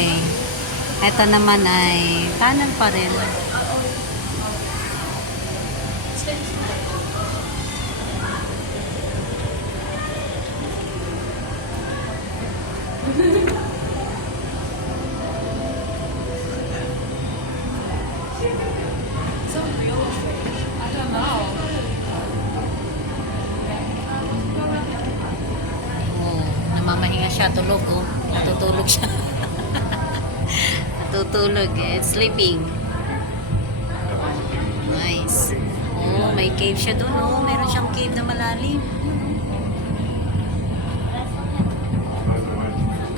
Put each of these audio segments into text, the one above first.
Okay. Ito naman ay tunnel pa rin. Oh, namamahinga siya, tulog oh. Natutulog siya. Natutulog eh. Sleeping. Nice. Oh, may cave siya doon oh. Meron siyang cave na malalim.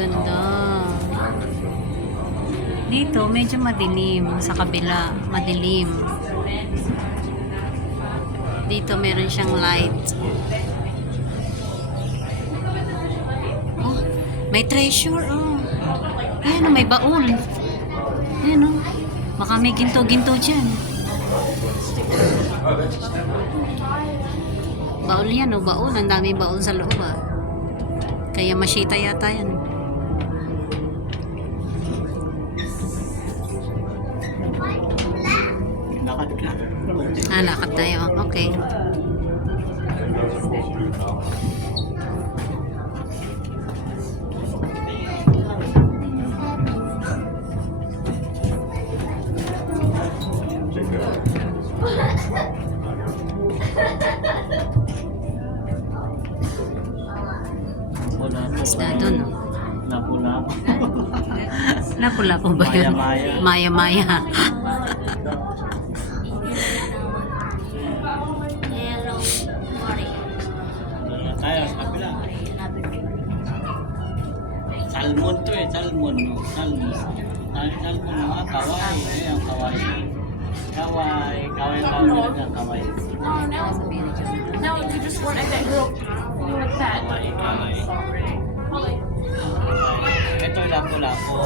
Ganda. Dito, medyo madilim. Sa kabila, madilim. Dito, meron siyang light. Oh, may treasure, oh. Ayan, oh, may baul. Ayan, oh. Baka may ginto-ginto dyan. Baul yan, oh. Baul. Ang daming baul sa loob, ah. Kaya masyita yata yan. Lakad tayo. Okay. Isda doon, no? Lapu-lapu. Lapu-lapu ba yun? Maya-maya. Maya-maya. Tayo sa kapila. Salmon to eh, salmon. Salmon. Salmon mga kawai. Ayan, kawai. Kawai. Kawai. Kawai. No, you just weren't at that group. You were fat. Kawai. Sorry. Ito lapu-lapu.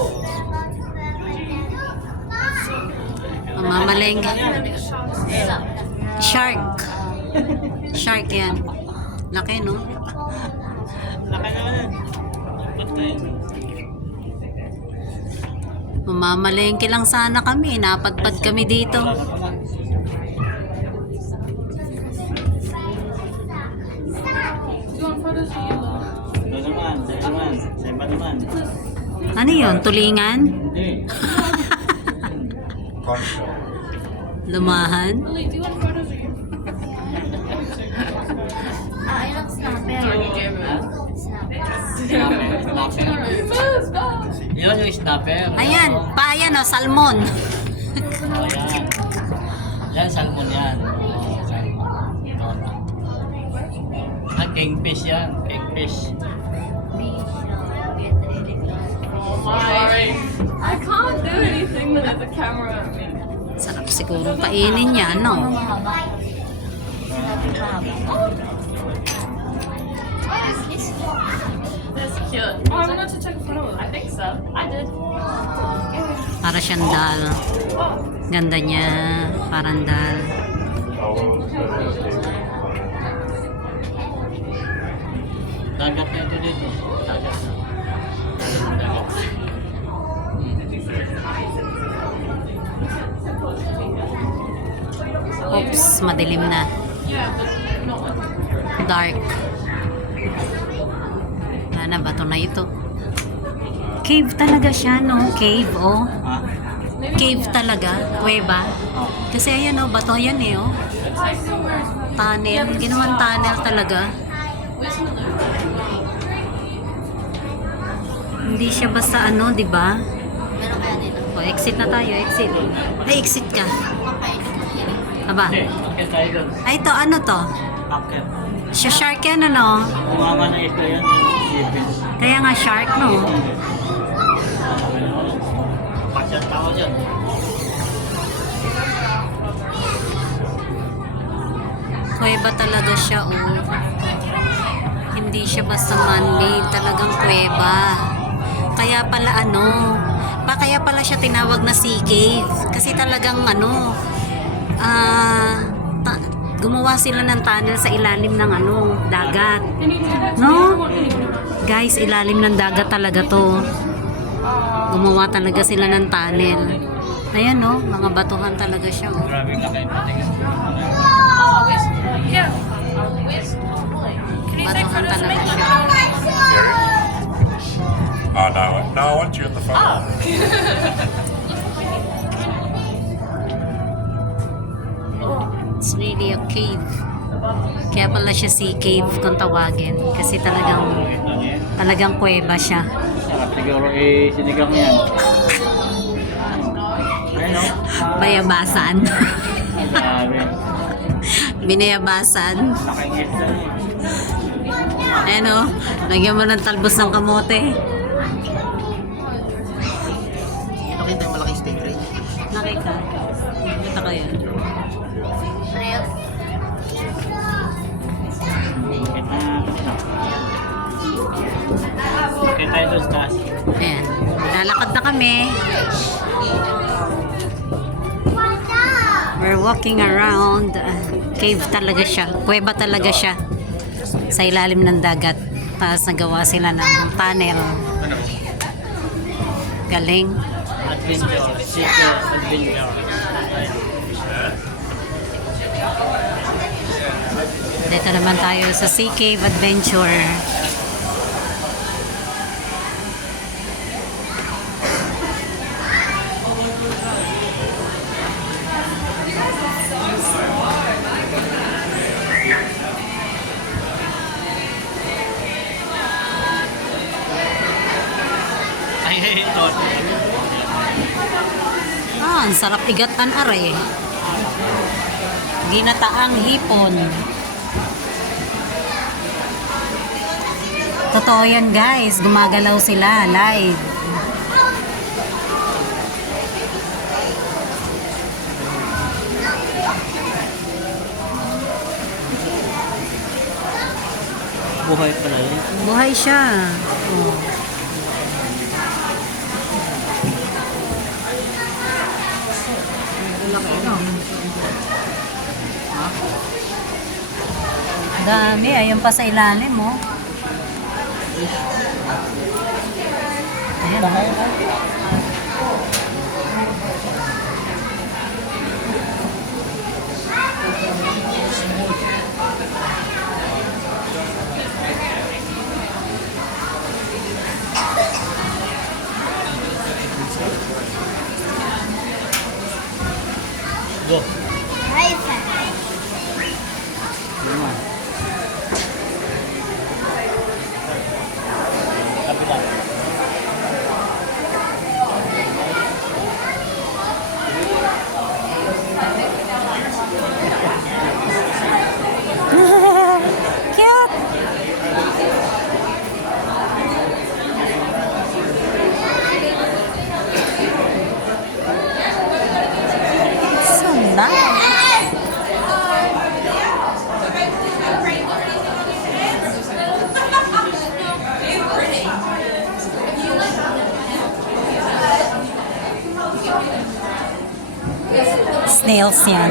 Mamamalengke. Shark. Shark yan. Laki, no? Laki naman. Mamamalengke lang sana kami. Napadpad kami dito. Ito naman. Sa iba naman. Ano yun? Tulingan? Hindi. Lumahan? Lily, do you want photos of you? I love snapper. Yun yung snapper. Ayan, ayan o, salmon. Oh, yan. Yan, salmon yan. Oh, salmon. Ito na. Ah, kingfish yan. Kingfish. Sorry. I can't do anything when there's a camera at me. Sarap siguro kainin niya, no? That's cute. Oh, I wanted to take a photo. I think so. I did. Para siyang dal. Oh. Ganda niya. Parang dal. Dagat na ito dito. Dagat na. Dagat. Oops, madilim na. Yeah, but not one. Dark. Ano, bato na ito. Cave talaga siya, no? Cave, oh. Ha? Cave talaga. Kuweba. Oh. Kasi ayan, oh. Bato yan, eh, oh. I still wear it. Tunnel. Ginawan tunnel talaga. Where's the loop? Hindi siya basta ano, di ba? Meron kaya dito? O, exit na tayo. Exit. Ay, exit ka. Aba. Hindi. Bakit tayo doon? Ay, ito. Ano to? Bakit? Siya shark yan, ano? Kumama na ito yan. Sipin. Kaya nga shark, no? Pasyat tao dyan. Kuweba talaga siya, oh. Hindi siya basta man-made. Talagang kuweba. Kaya pala, ano, kaya pala siya tinawag na sea cave. Kasi talagang, ano, gumawa sila ng tunnel sa ilalim ng, ano, dagat. Can you do that to No? me? I want you to do that. Guys, ilalim ng dagat talaga to. Gumawa talaga sila ng tunnel. Ayan no, mga batuhan talaga siya. Oh. Grabe laki ng tigas. Yeah. Batuhan talaga siya. Gary? Now I want you on the phone. It's really a cave. Kaya pala siya sea cave kung tawagin. Kasi talagang kuweba siya. Sarap siguro sinigang yan. Ayun o. Bayabasan. Grabe. Binayabasan. Laking isda eh. Ayan o, lagyan mo ng talbos ng kamote. Nakita yung malaking steak rin. Nakita. Nakita ko yun. Real. Okay tayo doon sa taas. Ayan. Lalakad na kami. We're walking around. Cave talaga siya. Kuweba talaga siya. Sa ilalim ng dagat. Tapos nagawa sila ng tunnel. Galing. Adventure. Secret adventure. Dito naman tayo sa Sea Cave Adventure. Ay, ito. Ang sarap igatan are. Ginataang hipon. Totoo yan guys, gumagalaw sila live. Buhay pala yun. Buhay siya. Oh. Dami, ayun pa sa ilalim mo. Ayan. Go. Kabila. Cute! So nice! Snails yan.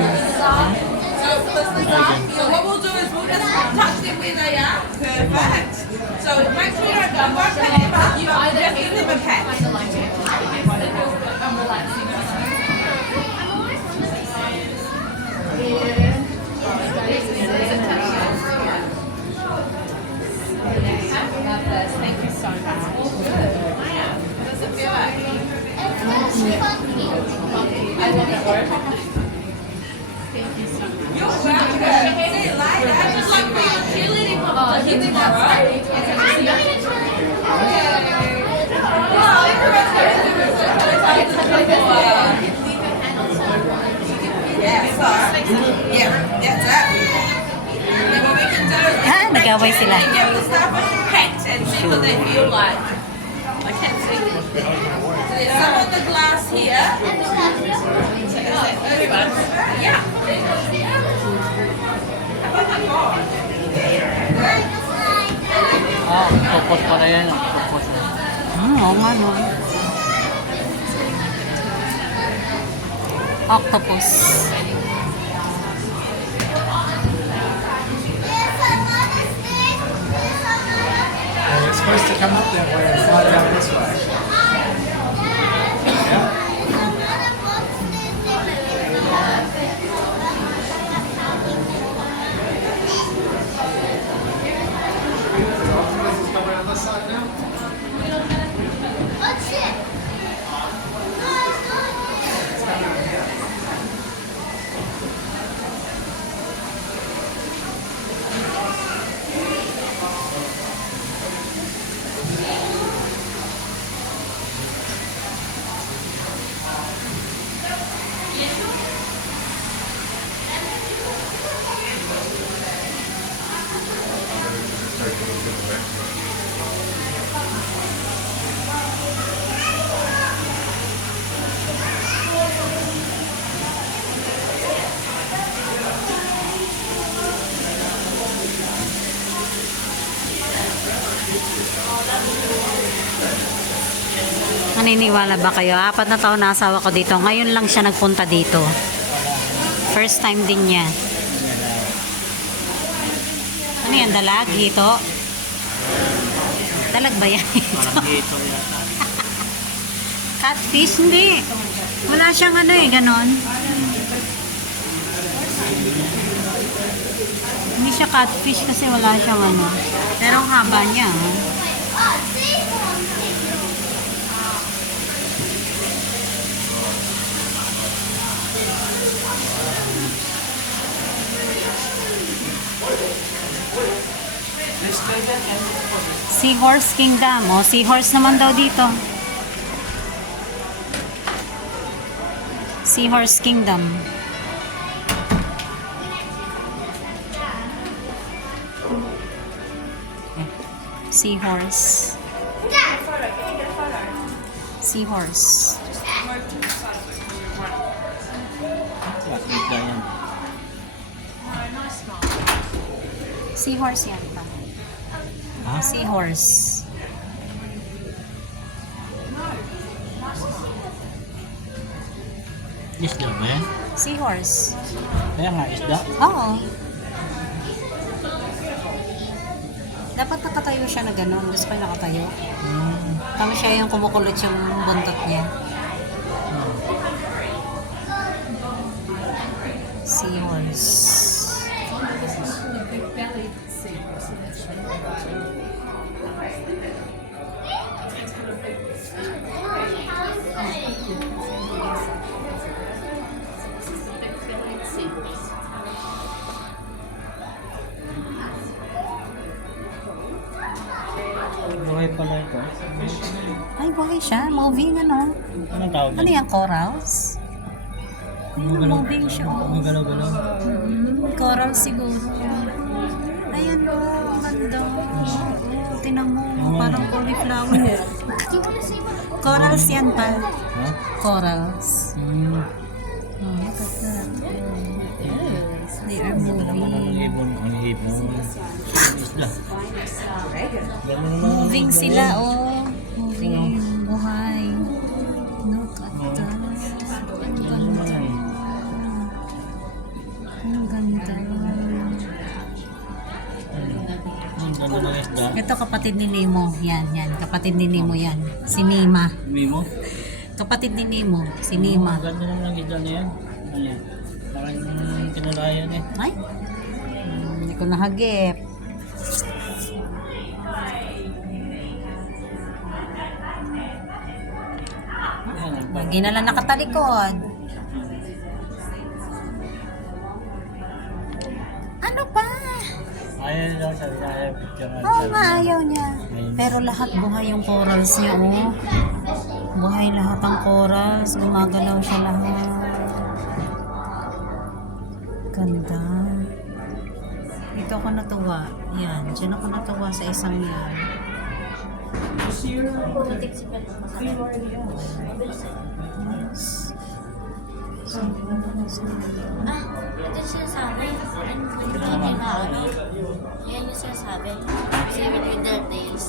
So what we'll do is we'll just touch them where they are. Perfect. So make sure you don't pick them up. You just give them a pat. You're welcome. See you later. Just like for your cheerleading competition tomorrow. Yeah, that's it. Then what we can do is Ah, nag-away sila. give the staff a pat and see what they feel like. I can't see them. So there's some on the glass here. Yeah. Ah, octopus pala yan. Octopus. Oo nga no. Octopus. And it's supposed to come up that way, it's not down this way. Naniniwala ba kayo? 4 na taon na asawa ko dito. Ngayon lang siya nagpunta dito. First time din niya. Ano yan? Dalag? Hito? Dalag ba yan? Parang dito yata. Catfish? Hindi. Wala siyang ano eh, ganon. Hindi siya catfish kasi wala siyang ano. Pero ang haba niya. Seahorse Kingdom. O, seahorse naman daw dito. Seahorse Kingdom. Seahorse. Seahorse. Plastic na yan. Seahorse yan pa. Ha? Seahorse. Isda ba yan? Seahorse. Kaya nga, isda. Oo. Dapat nakatayo siya na gano'n. Gusto ko nakatayo. Kami siya yung kumukulot yung buntot niya. Seahorse. Buhay pala ito. Ay, buhay siya. Moving ano. Anong tawag Ano yan? Corals? Ayun, moving siya. May galaw-galaw. Coral siguro. Ayan o, ang ganda. Oh, tinan mo, parang cauliflower. Corals yan pa. Ha? Corals. Oh, look at that. Yes, they are Ang moving. ibon. Ang ibon. Isda. Moving sila, oh. Moving. Buhay. Look at that. Ang ganda. Ang ganda. Ang ganda ng isda. Ito kapatid ni Nemo. Yan, yan. Kapatid ni Nemo yan. Si Nima. Mimo? Kapatid ni Nemo. Si Nima. Ang ganda naman ng isda na yan. Ano yan? Parang kinalayan eh. Ay? Hindi ko nahagip. Lagi na lang nakatalikod. Ano pa? Ayaw daw sabi na ayaw picture nga. Oo nga, ayaw niya. Pero lahat buhay yung corals niya, oh. Buhay lahat ang corals. Gumagalaw siya lahat. Ganda. Ito ako natuwa. Yan. Diyan ako natuwa sa isang yan. Yes. Ah, ito yung sinasabi. Hindi na ano. Yan yung sinasabi. Seven with their tails.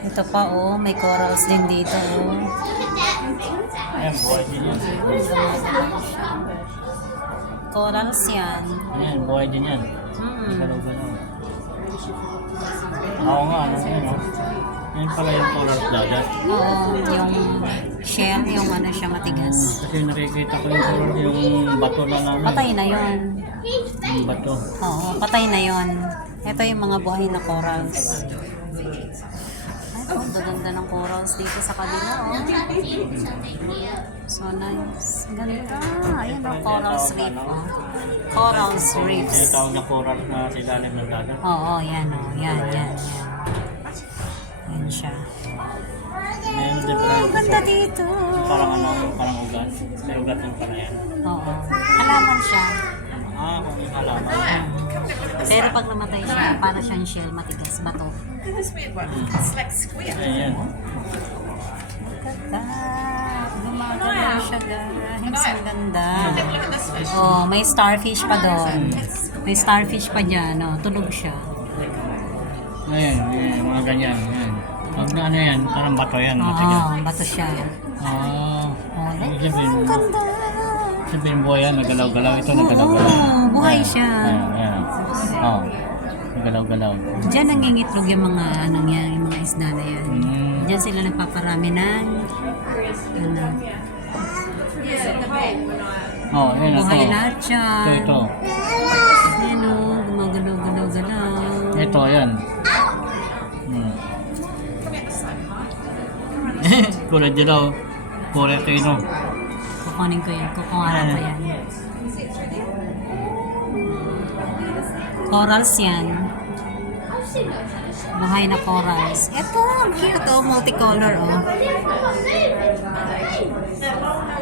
Ito pa, oh. May corals din dito, oh. Ayan, buhay din yan. Corals yan. Ayan, buhay din yan. Galaw-galaw. Oo nga, ano yan, oh. Yan pala yung corals dagat. Oo, yung shell, yung ano siya matigas. Kasi nakikita ko yung corals, yung bato na namin. Patay na yon. Yung bato. Oo, patay na yon. Ito yung mga buhay na corals. Ay, ang gaganda ng corals dito sa kanila, oh. So nice. Ganda. Ayan, oh, corals reef, oh. Corals Yung reefs. tawag na coral na sa ilalim ng dagat. Oo, yan, oh. Yan. Yan siya. May Oh, different. ganda dito. Parang parang ugat. May ugat yung pala yan. Oo. Halaman siya. Kung yung halaman. Pero pag namatay siya, para siyang shell, matigas, bato. This weird one. It's like square. Ayan. Ganda. Gumagalaw siya, guys. Ang ganda. Look at this fish. Oh, may starfish pa doon. May starfish pa dyan, oh. Tunog siya. Ayan, mga ganyan. Ayan. Pag na ano yan, parang bato yan. Oo, Matigas. bato siya. Oh, Oh, sabihin, ang ganda. sabihin buhay yan, nagalaw-galaw. Ito nagalaw-galaw. Oo, buhay siya. Ayan. Oh, nagalaw-galaw. Diyan nangingitlog yung mga, anong yan, yung mga isda na yan. Mm. Diyan sila nagpaparami ng, ano, Oh, ayan ito. buhay lahat siya. Ito. Ayan o, gumagalaw. Ito, ayan. Kulay dilaw. Kulay tino. Kukunin ko yan, kukuhanan ko yan. Corals yan. Buhay na corals. Ito, ang cute oh, multicolor oh.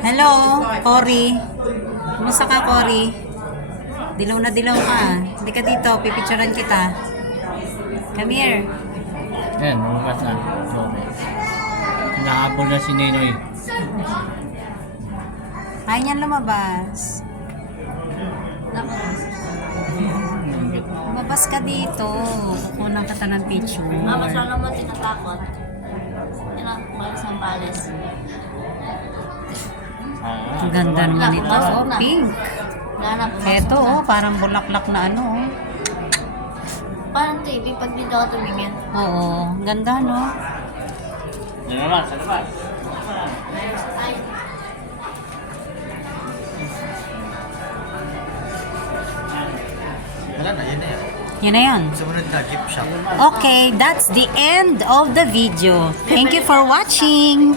Hello, Cory. Kumusta ka, Cory? Dilaw na dilaw ka. Hindi ka dito, pipicturean kita. Come here. Ayan, bukas na. So, hinahabol na si Ninoy. Ayaw niyan lumabas. Lumabas ka dito. Kukunan ka ng picture. Mama, sana mo tinatakot. Malis ang palis. Ang ganda naman ito. Oh, pink. Ganap. Eto, oh, parang bulaklak na ano. Oh. Parang TV pag dito ako tumingin. Oo, ang ganda no? Sa labas, sa labas. Ay, Wala na, yan na yan. Yun na yun. Sumunod na, gift shop. Okay, that's the end of the video. Thank you for watching.